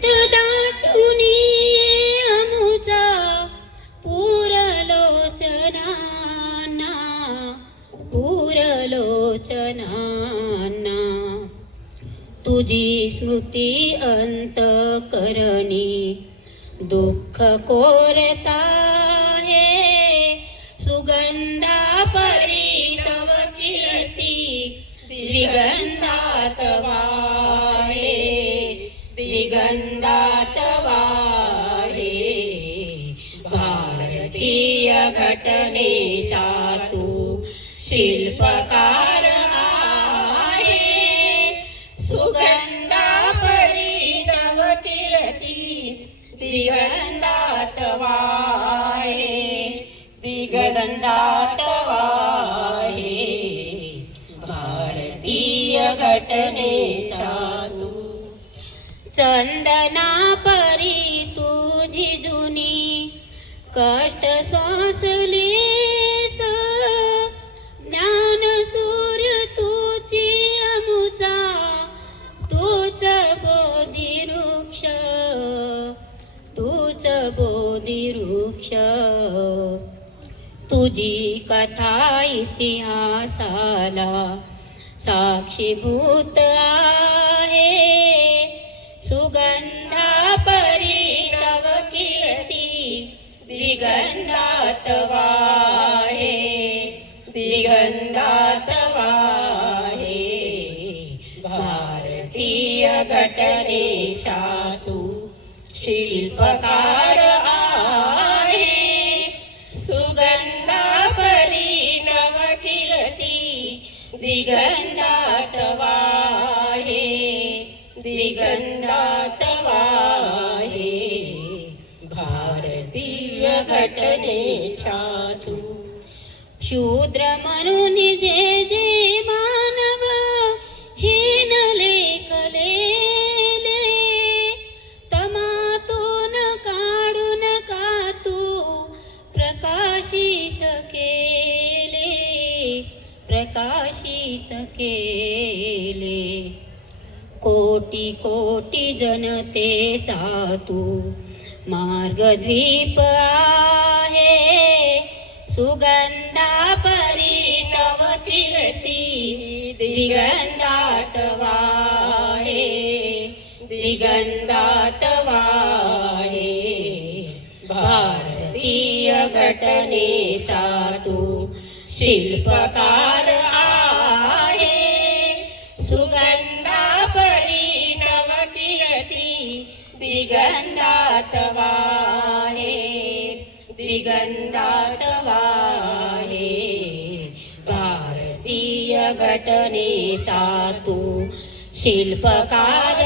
अनंत दाटुनी अमुचा पूरलोचनांना पूरलोचनांना तुझी स्मृती अंतकरणी दुःख कोरता हे सुगंधा परी तव कीर्ती दिगंधात वाहे दिगंधात वाहे भारतीय घटनेचा तू शिल्पकार आहे सुगंधा परी तव कीर्ती दिगंधात वाहे दिगंधात वाहे भारतीय घटनेचा तू चंदना परी तुझी जुनी कष्ट सोसलीस ज्ञान सूर्य तुझी अमुचा तूच बोधिवृक्ष तूच बोधिवृक्ष तुझी कथा इतिहासाला साक्षीभूत आहे सुगंधा परी तव कीर्ती दिगंधात वाहे दिगंधात वाहे भारतीय घटनेचा तू शिल्पकार आहे सुगंधा परी तव कीर्ती दिगंधात वाहे दिगंधात वाहे भारतीय घटनेचा तू शूद्र म्हणून जे जे मानव हीन लेखलेले तमातून काढून का तू प्रकाशित केले प्रकाशित केले कोटी कोटी जनतेचा तू मार्गद्वीप आहे सुगंधा परी तव कीर्ती दिगंधात वाहे दिगंधात वाहे भारतीय घटनेचा तू शिल्पकार आहे सुगंधा परी तव कीर्ती दिगंधात वाहे दिगंधात वाहे भारतीय घटनेचा तू शिल्पकार